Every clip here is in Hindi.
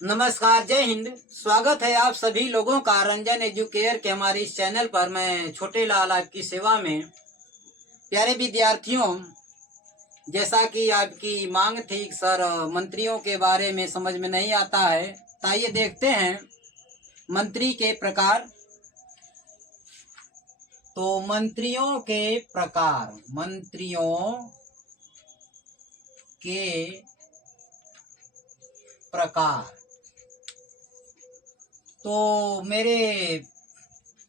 नमस्कार, जय हिंद। स्वागत है आप सभी लोगों का रंजन एजुकेयर के हमारे इस चैनल पर। मैं छोटे लाल आपकी सेवा में। प्यारे विद्यार्थियों, जैसा कि आपकी मांग थी सर मंत्रियों के बारे में समझ में नहीं आता है, तो आइए देखते हैं मंत्री के प्रकार। तो मंत्रियों के प्रकार, तो मेरे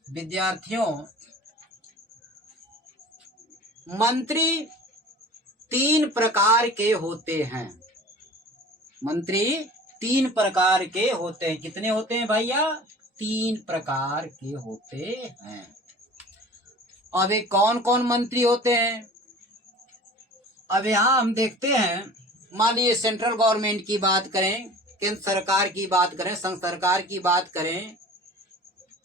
विद्यार्थियों, मंत्री 3 प्रकार के होते हैं। मंत्री 3 प्रकार के होते हैं। कितने होते हैं भैया? 3 प्रकार के होते हैं। अब ये कौन कौन मंत्री होते हैं? अब यहाँ हम देखते हैं, मान लीजिए सेंट्रल गवर्नमेंट की बात करें, केंद्र सरकार की बात करें, संघ सरकार की बात करें,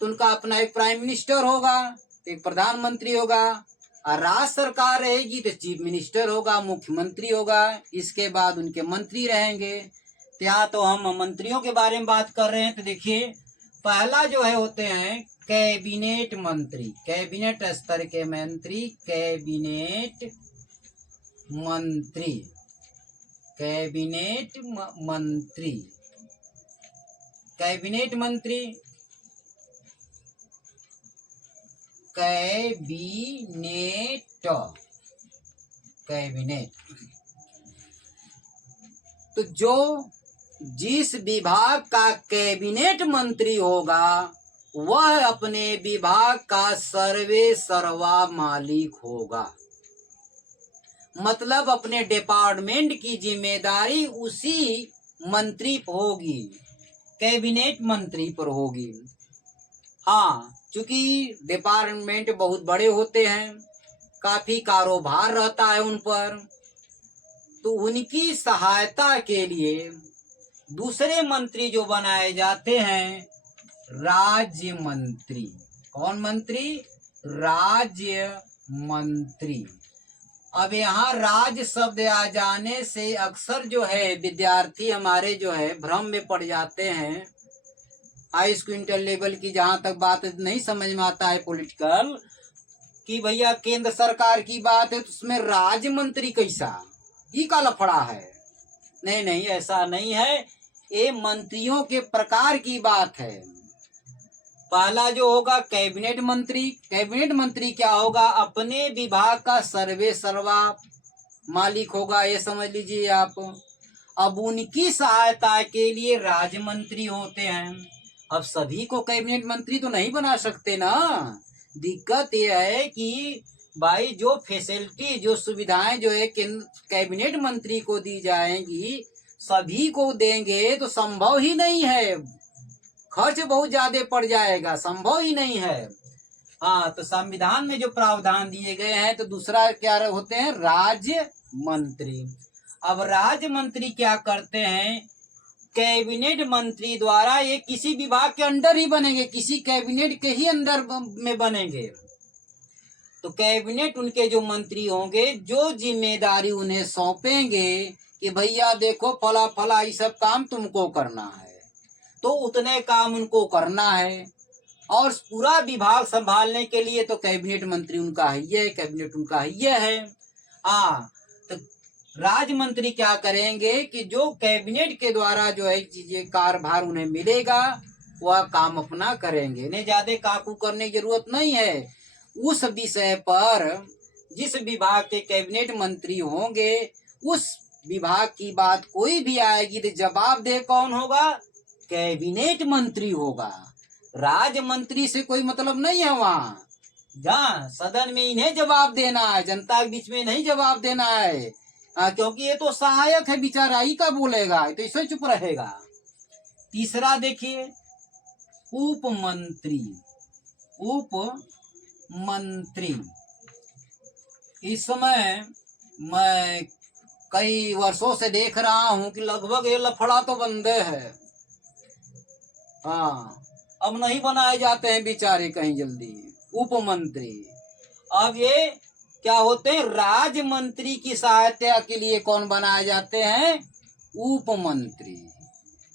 तो उनका अपना एक प्राइम मिनिस्टर होगा, एक प्रधानमंत्री होगा, और राज्य सरकार रहेगी तो चीफ मिनिस्टर होगा, मुख्यमंत्री होगा। इसके बाद उनके मंत्री रहेंगे। यहाँ तो हम मंत्रियों के बारे में बात कर रहे हैं। तो देखिए, पहला जो है होते हैं कैबिनेट मंत्री, कैबिनेट स्तर के मंत्री, कैबिनेट मंत्री, कैबिनेट मंत्री, कैबिनेट मंत्री, कैबिनेट, कैबिनेट। तो जो जिस विभाग का कैबिनेट मंत्री होगा वह अपने विभाग का सर्वे सर्वा मालिक होगा। मतलब अपने डिपार्टमेंट की जिम्मेदारी उसी मंत्री पर होगी, कैबिनेट मंत्री पर होगी। हाँ, क्योंकि डिपार्टमेंट बहुत बड़े होते हैं, काफी कारोबार रहता है उन पर, तो उनकी सहायता के लिए दूसरे मंत्री जो बनाए जाते हैं, राज्य मंत्री। कौन मंत्री? राज्य मंत्री। अब यहाँ राज्य शब्द आ जाने से अक्सर जो है विद्यार्थी हमारे जो है भ्रम में पड़ जाते हैं। हाई स्कूल इंटर लेवल की जहां तक बात नहीं समझ में आता है पॉलिटिकल, कि भैया केंद्र सरकार की बात है तो उसमें राज्य मंत्री कैसा, ये का लफड़ा है। नहीं नहीं, ऐसा नहीं है। ये मंत्रियों के प्रकार की बात है। पहला जो होगा कैबिनेट मंत्री। कैबिनेट मंत्री क्या होगा? अपने विभाग का सर्वे सर्वा मालिक होगा, ये समझ लीजिए आप। अब उनकी सहायता के लिए राज्य मंत्री होते हैं। अब सभी को कैबिनेट मंत्री तो नहीं बना सकते ना। दिक्कत यह है कि भाई जो फैसिलिटी, जो सुविधाएं जो है कैबिनेट मंत्री को दी जाएंगी, सभी को देंगे तो संभव ही नहीं है। खर्च बहुत ज्यादा पड़ जाएगा, संभव ही नहीं है। हाँ, तो संविधान में जो प्रावधान दिए गए हैं, तो दूसरा क्या होते हैं? राज्य मंत्री। अब राज्य मंत्री क्या करते हैं? कैबिनेट मंत्री द्वारा ये किसी विभाग के अंडर ही बनेंगे, किसी कैबिनेट के ही अंडर में बनेंगे। तो कैबिनेट उनके जो मंत्री होंगे, जो जिम्मेदारी उन्हें सौंपेंगे कि भैया देखो फला फला ये सब काम तुमको करना है, तो उतने काम उनको करना है। और पूरा विभाग संभालने के लिए तो कैबिनेट मंत्री उनका ही है, कैबिनेट उनका ही है। हाँ, तो राज्य मंत्री क्या करेंगे कि जो कैबिनेट के द्वारा जो है चीजें कार्यभार उन्हें मिलेगा, वह काम अपना करेंगे। नहीं ज्यादा काकू करने की जरूरत नहीं है। उस विषय पर जिस विभाग के कैबिनेट मंत्री होंगे, उस विभाग की बात कोई भी आएगी तो जवाबदेह कौन होगा? कैबिनेट मंत्री होगा। राज्य मंत्री से कोई मतलब नहीं है। वहाँ जहाँ सदन में इन्हें जवाब देना है, जनता के बीच में नहीं जवाब देना है। क्योंकि ये तो सहायक है, बेचारा ही का बोलेगा, तो इसे चुप रहेगा। तीसरा देखिए, उप मंत्री। उप मंत्री, इस समय मैं कई वर्षों से देख रहा हूं कि लगभग ये लफड़ा तो बंदे है। हाँ, अब नहीं बनाए जाते हैं बेचारे कहीं जल्दी उप मंत्री। अब ये क्या होते हैं? राज्य मंत्री की सहायता के लिए कौन बनाए जाते हैं? उप मंत्री।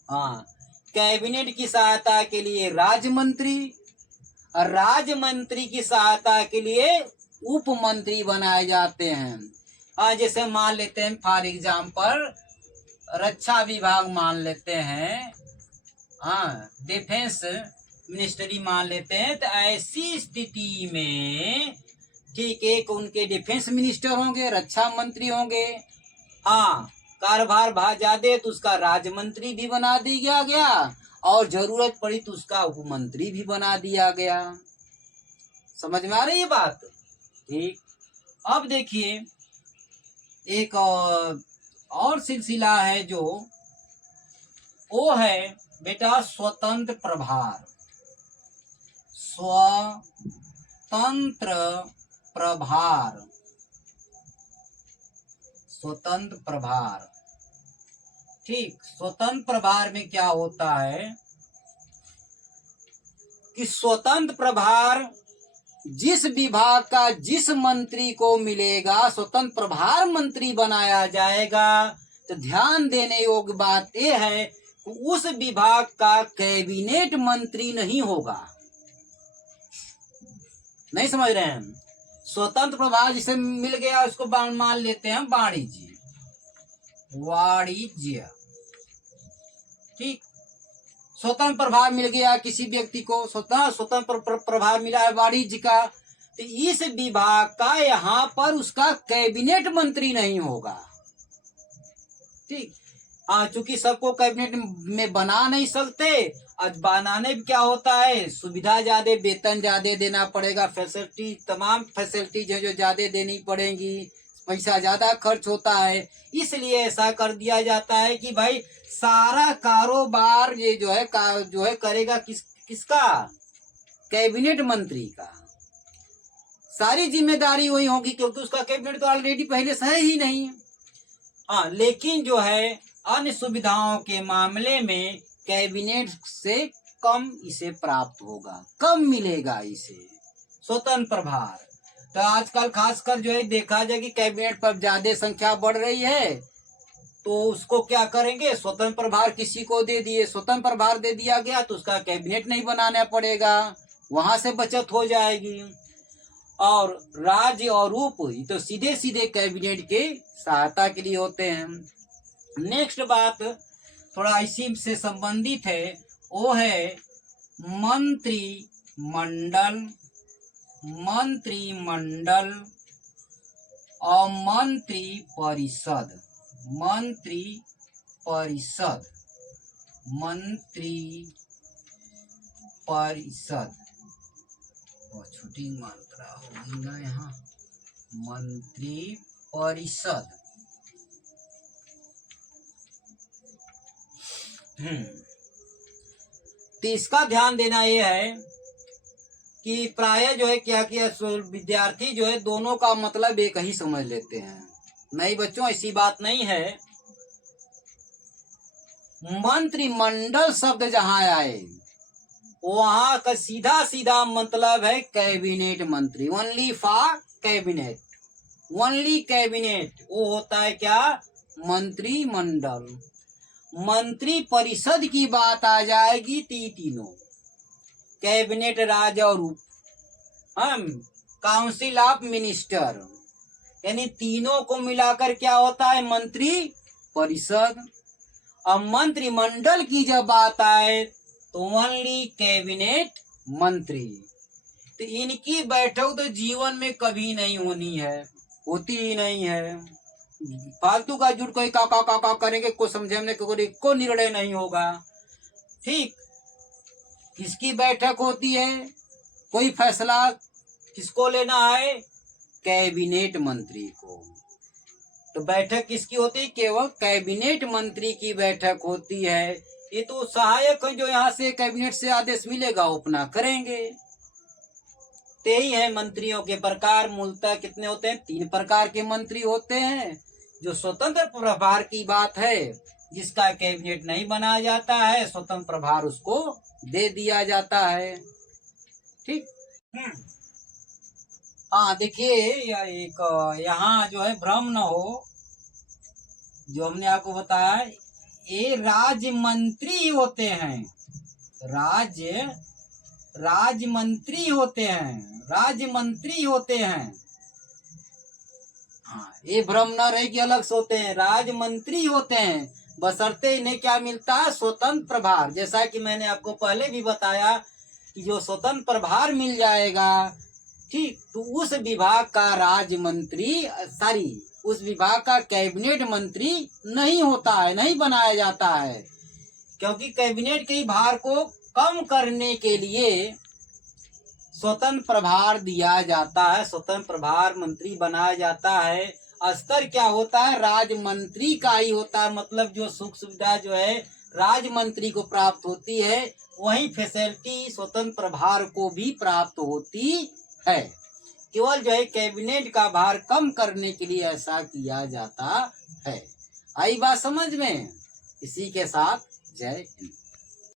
हाँ, कैबिनेट की सहायता के लिए राज्य मंत्री और राज्य मंत्री की सहायता के लिए उप मंत्री बनाए जाते हैं। जैसे मान लेते हैं फॉर एग्जाम्पल रक्षा विभाग मान लेते हैं, डिफेंस मिनिस्ट्री मान लेते हैं। तो ऐसी स्थिति में ठीक एक उनके डिफेंस मिनिस्टर होंगे, रक्षा मंत्री होंगे। कार्यभार ज्यादा तो उसका राज्य मंत्री भी बना दिया गया और जरूरत पड़ी तो उसका उप मंत्री भी बना दिया गया। समझ में आ रही है बात? ठीक। अब देखिए एक और सिलसिला है जो वो है बेटा स्वतंत्र प्रभार। स्वतंत्र प्रभार, स्वतंत्र प्रभार। ठीक, स्वतंत्र प्रभार में क्या होता है कि स्वतंत्र प्रभार जिस विभाग का जिस मंत्री को मिलेगा स्वतंत्र प्रभार मंत्री बनाया जाएगा। तो ध्यान देने योग्य बात यह है कि उस विभाग का कैबिनेट मंत्री नहीं होगा। नहीं समझ रहे हैं? स्वतंत्र प्रभार जिसे मिल गया उसको मान लेते हैं वाणिज्य, वाणिज्य। ठीक, स्वतंत्र प्रभार मिल गया किसी व्यक्ति को, स्वतंत्र प्रभार मिला है वाणिज्य का। तो इस विभाग का यहाँ पर उसका कैबिनेट मंत्री नहीं होगा। ठीक, चूंकि सबको कैबिनेट में बना नहीं सकते। आज बनाने में क्या होता है, सुविधा ज्यादा, वेतन ज्यादा देना पड़ेगा, फैसिलिटी तमाम फैसिलिटीज है जो ज्यादा देनी पड़ेंगी, पैसा ज्यादा खर्च होता है। इसलिए ऐसा कर दिया जाता है कि भाई सारा कारोबार ये जो है करेगा किसका, कैबिनेट मंत्री का। सारी जिम्मेदारी वही होगी क्योंकि उसका कैबिनेट तो ऑलरेडी पहले से है ही नहीं। लेकिन जो है अन्य सुविधाओं के मामले में कैबिनेट से कम इसे प्राप्त होगा, कम मिलेगा इसे स्वतंत्र प्रभार। तो आजकल खासकर जो है देखा जाए कि कैबिनेट पर ज्यादा संख्या बढ़ रही है तो उसको क्या करेंगे, स्वतंत्र प्रभार किसी को दे दिए। स्वतंत्र प्रभार दे दिया गया तो उसका कैबिनेट नहीं बनाना पड़ेगा, वहां से बचत हो जाएगी। और राज्य और उप तो सीधे सीधे कैबिनेट के सहायता के लिए होते हैं। नेक्स्ट बात थोड़ा इसी से संबंधित है, वो है मंत्रिमंडल, मंत्रिमंडल और मंत्री परिषद, मंत्री परिषद, मंत्री परिषद। छोटी मात्रा होगी ना यहाँ, मंत्री परिषद। तो इसका ध्यान देना यह है कि प्राय जो है क्या किया विद्यार्थी जो है दोनों का मतलब एक ही समझ लेते हैं। नहीं बच्चों, ऐसी बात नहीं है। मंत्रिमंडल शब्द जहां आए वहां का सीधा सीधा मतलब है कैबिनेट मंत्री, only for cabinet, only cabinet. वो होता है क्या, मंत्रिमंडल। मंत्री परिषद की बात आ जाएगी तीनों, कैबिनेट, राज्य और उप, काउंसिल ऑफ मिनिस्टर, यानी तीनों को मिलाकर क्या होता है, मंत्री परिषद। अब मंत्रिमंडल की जब बात आए तो ओनली कैबिनेट मंत्री। तो इनकी बैठक तो जीवन में कभी नहीं होनी है, होती ही नहीं है। फालतू का जुट कोई का करेंगे, कोई समझने को निर्णय नहीं होगा। ठीक, किसकी बैठक होती है, कोई फैसला किसको लेना है, कैबिनेट मंत्री को। तो बैठक किसकी होती है, केवल कैबिनेट मंत्री की बैठक होती है। ये तो सहायक है जो यहाँ से कैबिनेट से आदेश मिलेगा वो अपना करेंगे। ते ही है मंत्रियों के प्रकार। मूलतः कितने होते हैं, 3 प्रकार के मंत्री होते हैं। जो स्वतंत्र प्रभार की बात है, जिसका कैबिनेट नहीं बनाया जाता है, स्वतंत्र प्रभार उसको दे दिया जाता है। ठीक, देखिए एक यहाँ जो है भ्रम न हो, जो हमने आपको बताया ये राज्य मंत्री होते हैं, राज्य मंत्री होते हैं, राज्य मंत्री होते हैं। हाँ, ये भ्रम न रहे कि अलग से होते हैं, राज्य मंत्री होते हैं, बशर्ते इन्हें क्या मिलता है, स्वतंत्र प्रभार। जैसा कि मैंने आपको पहले भी बताया कि जो स्वतंत्र प्रभार मिल जाएगा, ठीक, तो उस विभाग का राज्य मंत्री उस विभाग का कैबिनेट मंत्री नहीं होता है, नहीं बनाया जाता है, क्योंकि कैबिनेट के भार को कम करने के लिए स्वतंत्र प्रभार दिया जाता है, स्वतंत्र प्रभार मंत्री बनाया जाता है। स्तर क्या होता है, राज्य मंत्री का ही होता है, मतलब जो सुख सुविधा जो है राज्य मंत्री को प्राप्त होती है, वही फैसिलिटी स्वतंत्र प्रभार को भी प्राप्त होती है। केवल जो है कैबिनेट का भार कम करने के लिए ऐसा किया जाता है। आई बात समझ में? इसी के साथ जय हिंद।